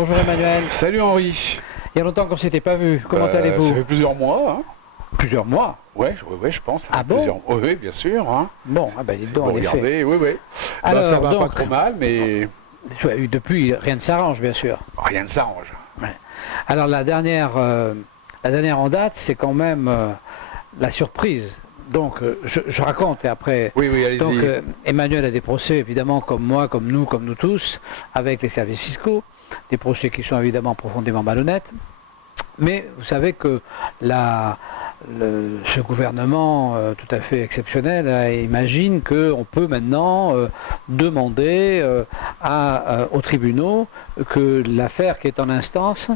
Bonjour Emmanuel. Salut Henri. Il y a longtemps qu'on ne s'était pas vu. Comment allez-vous? Ça fait plusieurs mois. Hein. Plusieurs mois? Ouais, je pense. Ah bon? Oui, bien sûr. Hein. Bon, dites donc, en effet. Regardez, oui. Alors, ça va donc, pas trop mal, mais... Depuis, rien ne s'arrange, bien sûr. Rien ne s'arrange. Ouais. Alors, la dernière en date, c'est quand même la surprise. Donc, je raconte et après... Oui, allez-y. Donc, Emmanuel a des procès, évidemment, comme moi, comme nous tous, avec les services fiscaux. Des procès qui sont évidemment profondément malhonnêtes. Mais vous savez que ce gouvernement tout à fait exceptionnel imagine qu'on peut maintenant demander aux tribunaux que l'affaire qui est en instance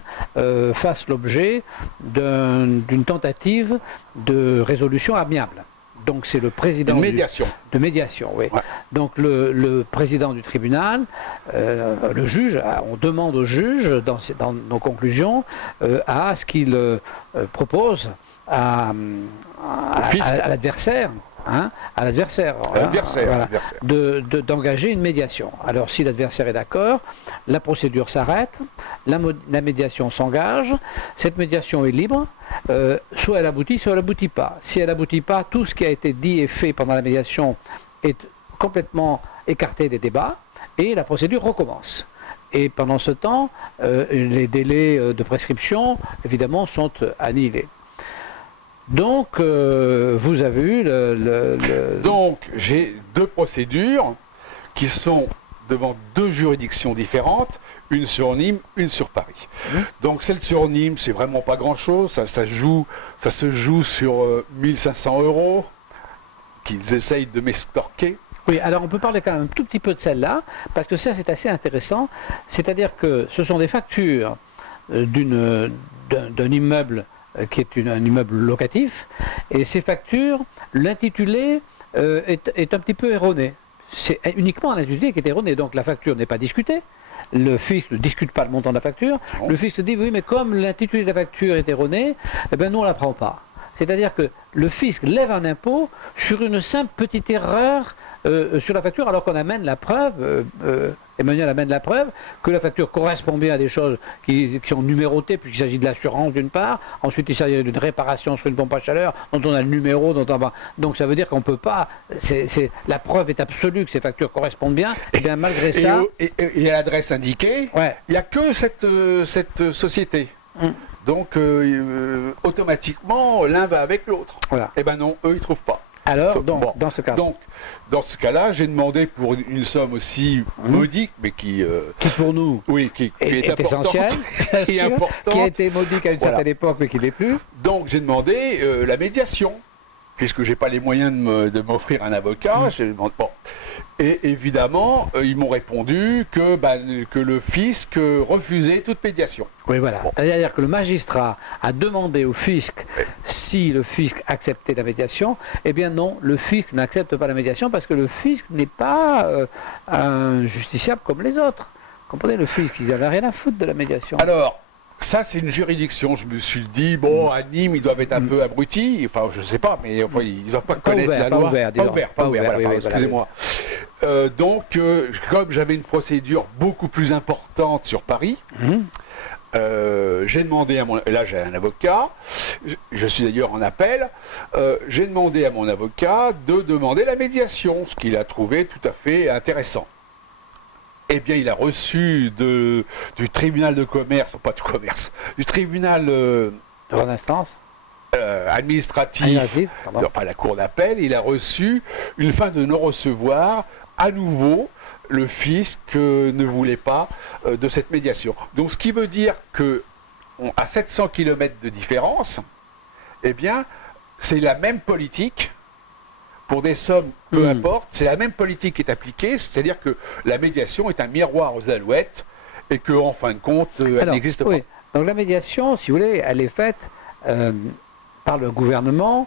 fasse l'objet d'une tentative de résolution amiable. Donc c'est le président... De médiation. De médiation, oui. Ouais. Donc le président du tribunal, le juge, on demande au juge, dans nos conclusions, à ce qu'il propose à l'adversaire, d'engager une médiation. Alors si l'adversaire est d'accord, la procédure s'arrête, la médiation s'engage, cette médiation est libre, soit elle aboutit, soit elle n'aboutit pas. Si elle n'aboutit pas, tout ce qui a été dit et fait pendant la médiation est complètement écarté des débats et la procédure recommence. Et pendant ce temps, les délais de prescription, évidemment, sont annihilés. Donc, vous avez eu Donc, j'ai deux procédures qui sont devant deux juridictions différentes, une sur Nîmes, une sur Paris. Donc, celle sur Nîmes, c'est vraiment pas grand-chose, ça se joue sur 1500 € qu'ils essayent de m'estorquer. Oui, alors on peut parler quand même un tout petit peu de celle-là, parce que ça c'est assez intéressant, c'est-à-dire que ce sont des factures d'un immeuble qui est un immeuble locatif, et ces factures, l'intitulé est un petit peu erroné. C'est uniquement l'intitulé qui est erroné, donc la facture n'est pas discutée, le fisc ne discute pas le montant de la facture, le fisc dit oui mais comme l'intitulé de la facture est erroné, eh bien nous on ne la prend pas. C'est-à-dire que le fisc lève un impôt sur une simple petite erreur sur la facture, alors qu'on amène la preuve, Emmanuel amène la preuve, que la facture correspond bien à des choses qui sont numérotées, puisqu'il s'agit de l'assurance d'une part, ensuite il s'agit d'une réparation sur une pompe à chaleur, dont on a le numéro, donc ça veut dire qu'on ne peut pas, la preuve est absolue que ces factures correspondent bien, et bien malgré ça... Et à l'adresse indiquée, il n'y a que cette société. Donc, automatiquement, l'un va avec l'autre. Voilà. Eh ben non, eux, ils ne trouvent pas. Alors, dans ce cas. Donc, dans ce cas-là, j'ai demandé pour une somme aussi modique, mais qui pour nous, qui est essentielle, qui a été modique à une certaine époque, mais qui ne l'est plus. Donc, j'ai demandé la médiation, puisque je n'ai pas les moyens de m'offrir un avocat. Bon. Et évidemment, ils m'ont répondu que le fisc refusait toute médiation. Oui, voilà. Bon. C'est-à-dire que le magistrat a demandé au fisc si le fisc acceptait la médiation. Eh bien non, le fisc n'accepte pas la médiation parce que le fisc n'est pas un justiciable comme les autres. Vous comprenez, le fisc, il n'avait rien à foutre de la médiation. Alors, ça, c'est une juridiction. Je me suis dit, bon, à Nîmes, ils doivent être un peu abrutis. Enfin, je ne sais pas, mais enfin, ils ne doivent pas connaître la loi. Pas ouvert, excusez-moi. Donc, comme j'avais une procédure beaucoup plus importante sur Paris, j'ai demandé à là, j'ai un avocat, je suis d'ailleurs en appel, j'ai demandé à mon avocat de demander la médiation, ce qu'il a trouvé tout à fait intéressant. Eh bien, il a reçu du tribunal de commerce, pas de commerce, du tribunal de grande instance administratif, enfin la cour d'appel, il a reçu une fin de non-recevoir. À nouveau, le fisc ne voulait pas de cette médiation. Donc, ce qui veut dire qu'à 700 km de différence, eh bien, c'est la même politique. Pour des sommes, peu importe, c'est la même politique qui est appliquée, c'est-à-dire que la médiation est un miroir aux alouettes et qu'en fin de compte, elle n'existe pas. Donc la médiation, si vous voulez, elle est faite par le gouvernement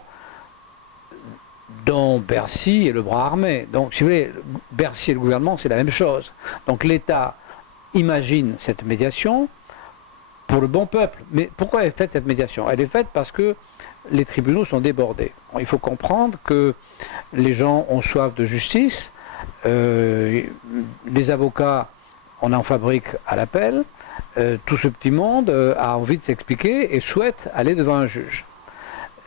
dont Bercy est le bras armé. Donc si vous voulez, Bercy et le gouvernement, c'est la même chose. Donc l'État imagine cette médiation pour le bon peuple. Mais pourquoi elle est faite cette médiation? Elle est faite parce que les tribunaux sont débordés. Il faut comprendre que les gens ont soif de justice, les avocats, on en fabrique à l'appel, tout ce petit monde a envie de s'expliquer et souhaite aller devant un juge.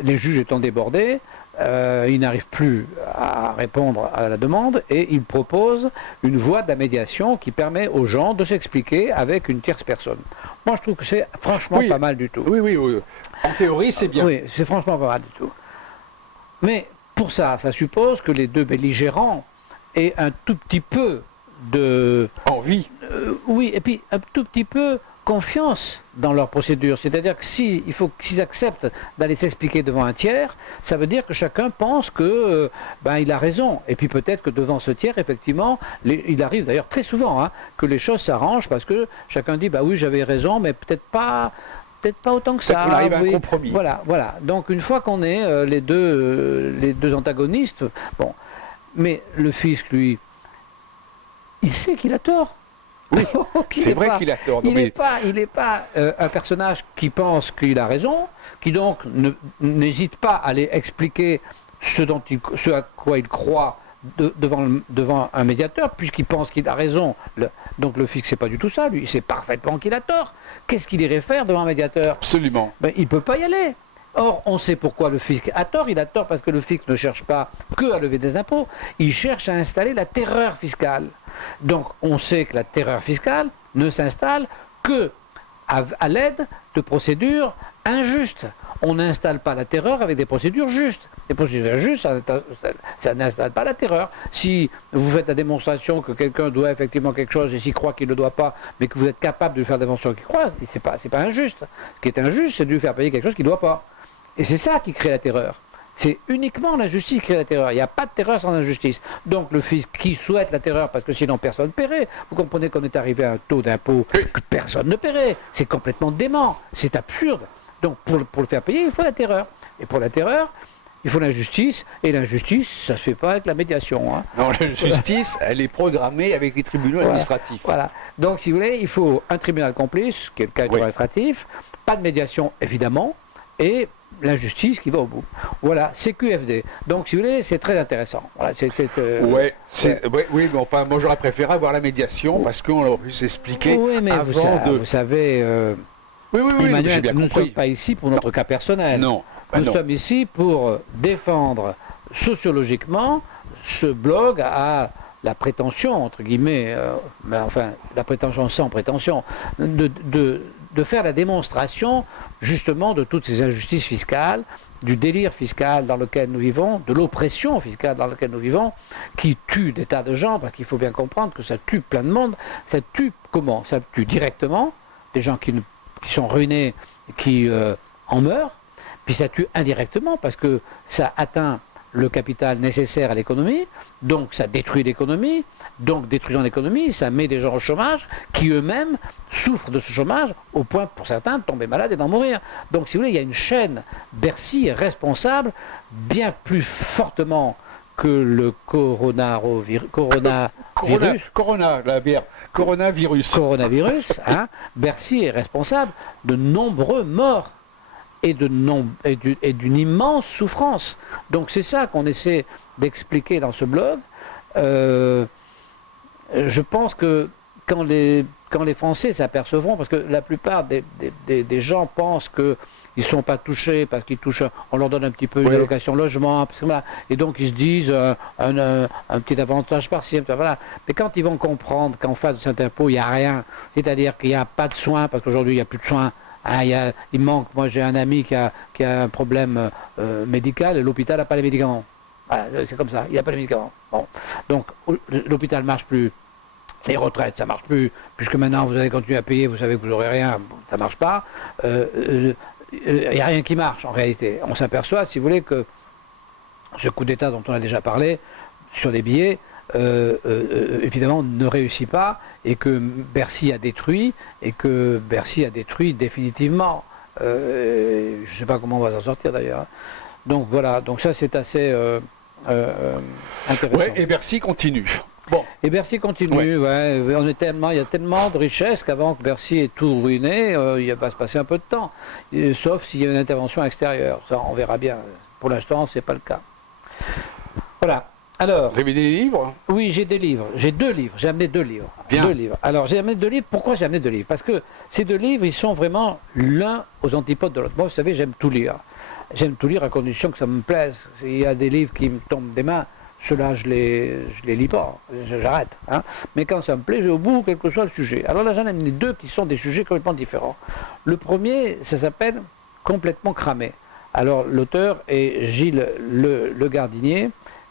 Les juges étant débordés, ils n'arrivent plus à répondre à la demande et ils proposent une voie de la médiation qui permet aux gens de s'expliquer avec une tierce personne. Moi, je trouve que c'est franchement pas mal du tout. Oui. En théorie, c'est bien. Oui, c'est franchement pas mal du tout. Mais pour ça suppose que les deux belligérants aient un tout petit peu de... envie. Oui, et puis un tout petit peu confiance dans leur procédure. C'est-à-dire que s'ils acceptent d'aller s'expliquer devant un tiers, ça veut dire que chacun pense que il a raison. Et puis peut-être que devant ce tiers, effectivement, il arrive d'ailleurs très souvent que les choses s'arrangent parce que chacun dit oui, j'avais raison, mais peut-être pas autant que ça. On arrive à un compromis. Voilà. Donc une fois qu'on est les deux antagonistes, bon. Mais le fisc, lui, il sait qu'il a tort. Oui, c'est vrai qu'il a tort. Il n'est pas un personnage qui pense qu'il a raison, qui donc n'hésite pas à aller expliquer ce à quoi il croit devant un médiateur, puisqu'il pense qu'il a raison. Donc le fisc, c'est pas du tout ça, lui, il sait parfaitement qu'il a tort. Qu'est-ce qu'il irait faire devant un médiateur? Absolument. Il ne peut pas y aller. Or, on sait pourquoi le fisc a tort. Il a tort parce que le fisc ne cherche pas que à lever des impôts, il cherche à installer la terreur fiscale. Donc, on sait que la terreur fiscale ne s'installe que à l'aide de procédures injustes. On n'installe pas la terreur avec des procédures justes. Les procédures justes, ça n'installe pas la terreur. Si vous faites la démonstration que quelqu'un doit effectivement quelque chose et s'il croit qu'il ne le doit pas, mais que vous êtes capable de lui faire la démonstration qu'il croit, c'est pas injuste. Ce qui est injuste, c'est de lui faire payer quelque chose qu'il ne doit pas. Et c'est ça qui crée la terreur. C'est uniquement l'injustice qui crée la terreur. Il n'y a pas de terreur sans injustice. Donc le fisc qui souhaite la terreur, parce que sinon personne ne paierait. Vous comprenez qu'on est arrivé à un taux d'impôt que personne ne paierait. C'est complètement dément. C'est absurde. Donc pour le faire payer, il faut la terreur. Et pour la terreur, il faut l'injustice. Et l'injustice, ça ne se fait pas avec la médiation. Non, l'injustice, elle est programmée avec les tribunaux administratifs. Voilà. Donc si vous voulez, il faut un tribunal complice, qui est le cas administratif, pas de médiation évidemment, et l'injustice qui va au bout. Voilà, CQFD. Donc, si vous voulez, c'est très intéressant. Voilà, oui, mais enfin, moi j'aurais préféré avoir la médiation parce qu'on aurait pu s'expliquer vous savez, Emmanuel, j'ai bien nous ne compris. sommes pas ici pour notre cas personnel. Non. Nous sommes ici pour défendre sociologiquement ce blog à la prétention, entre guillemets, la prétention sans prétention, de faire la démonstration justement de toutes ces injustices fiscales, du délire fiscal dans lequel nous vivons, de l'oppression fiscale dans laquelle nous vivons, qui tue des tas de gens, parce qu'il faut bien comprendre que ça tue plein de monde. Ça tue comment? Ça tue directement des gens qui sont ruinés, qui en meurent, puis ça tue indirectement parce que ça atteint le capital nécessaire à l'économie, donc ça détruit l'économie, donc détruisant l'économie, ça met des gens au chômage qui eux-mêmes souffrent de ce chômage au point pour certains de tomber malades et d'en mourir. Donc si vous voulez, il y a une chaîne. Bercy est responsable bien plus fortement que le coronavirus. Bercy est responsable de nombreux morts et d'une immense souffrance. Donc c'est ça qu'on essaie d'expliquer dans ce blog. Je pense que quand les Français s'apercevront, parce que la plupart des gens pensent qu'ils ne sont pas touchés parce qu'ils touchent, on leur donne un petit peu une allocation logement, parce que, voilà, et donc ils se disent un petit avantage partiel, voilà. Mais quand ils vont comprendre qu'en face de cet impôt, il n'y a rien, c'est-à-dire qu'il n'y a pas de soins, parce qu'aujourd'hui il n'y a plus de soins, il manque, moi j'ai un ami qui a un problème médical et l'hôpital n'a pas les médicaments. Voilà, c'est comme ça, il n'y a pas les médicaments. Bon. Donc l'hôpital ne marche plus. Les retraites, ça ne marche plus, puisque maintenant vous allez continuer à payer, vous savez que vous n'aurez rien, ça ne marche pas. Il n'y a rien qui marche en réalité. On s'aperçoit, si vous voulez, que ce coup d'État dont on a déjà parlé, sur les billets, évidemment ne réussit pas, et que Bercy a détruit, définitivement. Je ne sais pas comment on va s'en sortir d'ailleurs. Donc voilà, donc ça c'est assez intéressant. Ouais, et Bercy continue. Bon. Et Bercy continue, il y a tellement de richesses qu'avant que Bercy ait tout ruiné, il va se passer un peu de temps. Sauf s'il y a une intervention extérieure, ça on verra bien. Pour l'instant, ce n'est pas le cas. Voilà. Alors, vous avez des livres? Oui, j'ai des livres. J'ai 2 livres. J'ai amené 2 livres. Bien. 2 livres. Alors, j'ai amené 2 livres. Pourquoi j'ai amené 2 livres? Parce que ces 2 livres, ils sont vraiment l'un aux antipodes de l'autre. Moi, vous savez, j'aime tout lire. J'aime tout lire à condition que ça me plaise. Il y a des livres qui me tombent des mains. Ceux-là, je les lis pas. J'arrête. Hein. Mais quand ça me plaît, je vais au bout, quel que soit le sujet. Alors là, j'en ai amené 2 qui sont des sujets complètement différents. Le premier, ça s'appelle Complètement cramé. Alors, l'auteur est Gilles Le Gardinier,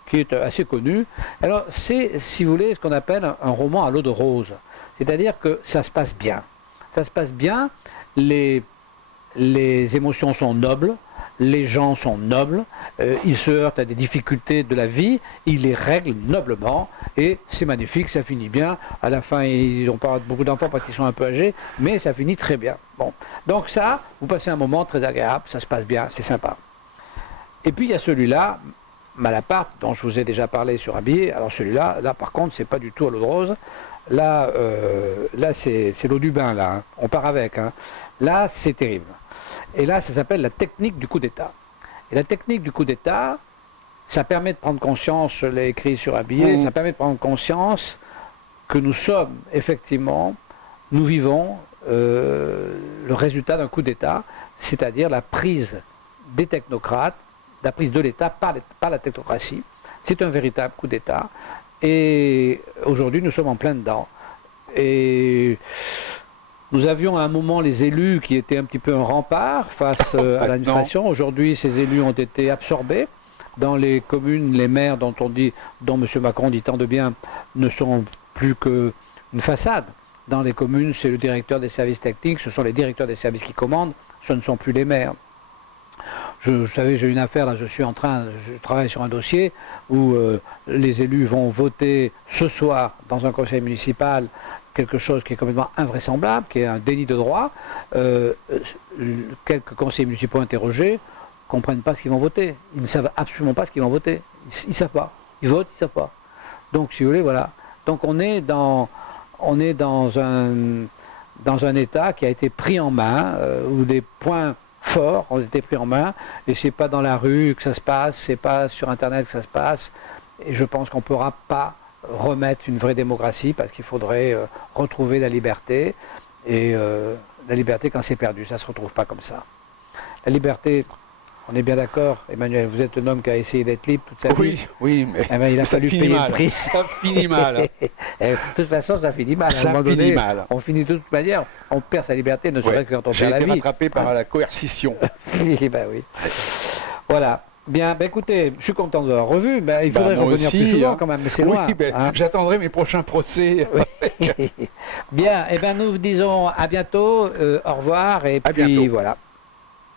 qui est assez connu. Alors, c'est, si vous voulez, ce qu'on appelle un roman à l'eau de rose. C'est-à-dire que ça se passe bien. Ça se passe bien, les émotions sont nobles, les gens sont nobles, ils se heurtent à des difficultés de la vie, ils les règlent noblement, et c'est magnifique, ça finit bien. À la fin, ils n'ont pas beaucoup d'enfants parce qu'ils sont un peu âgés, mais ça finit très bien. Bon. Donc ça, vous passez un moment très agréable, ça se passe bien, c'est sympa. Et puis il y a celui-là, Malaparte, dont je vous ai déjà parlé sur un billet. Alors celui-là, là par contre, c'est pas du tout à l'eau de rose. Là, c'est l'eau du bain, là. Hein. On part avec. Hein. Là, c'est terrible. Et là, ça s'appelle la technique du coup d'État. Et la technique du coup d'État, ça permet de prendre conscience, je l'ai écrit sur un billet, ça permet de prendre conscience que nous sommes, effectivement, nous vivons le résultat d'un coup d'État, c'est-à-dire la prise des technocrates, la prise de l'État par la technocratie. C'est un véritable coup d'État. Et aujourd'hui, nous sommes en plein dedans. Et nous avions à un moment les élus qui étaient un petit peu un rempart face à l'administration. Aujourd'hui, ces élus ont été absorbés. Dans les communes, les maires dont M. Macron dit tant de bien, ne sont plus qu'une façade. Dans les communes, c'est le directeur des services techniques, ce sont les directeurs des services qui commandent, ce ne sont plus les maires. Vous savez, j'ai une affaire, là, je travaille sur un dossier où les élus vont voter ce soir dans un conseil municipal quelque chose qui est complètement invraisemblable, qui est un déni de droit. Quelques conseillers municipaux interrogés ne comprennent pas ce qu'ils vont voter. Ils ne savent absolument pas ce qu'ils vont voter. Ils ne savent pas. Ils votent, ils ne savent pas. Donc, si vous voulez, voilà. Donc, on est dans un État qui a été pris en main, où des points forts ont été pris en main, et c'est pas dans la rue que ça se passe, c'est pas sur Internet que ça se passe, et je pense qu'on ne pourra pas remettre une vraie démocratie, parce qu'il faudrait retrouver la liberté, et la liberté quand c'est perdu, ça ne se retrouve pas comme ça. La liberté, on est bien d'accord, Emmanuel, vous êtes un homme qui a essayé d'être libre toute sa vie. Oui, mais eh ben, il a fallu payer le prix. Ça finit mal. De toute façon, ça finit mal. Ça finit mal. On finit de toute manière, on perd sa liberté, ne serait-ce que quand on perd la vie. J'ai été rattrapé par la coercition. Ben oui. Voilà. Bien, ben écoutez, je suis content de l'avoir revu. Ben, il faudrait revenir aussi, plus souvent quand même, mais c'est loin. Oui, ben, hein. J'attendrai mes prochains procès. Bien, et ben nous vous disons à bientôt, au revoir, et à puis bientôt. voilà.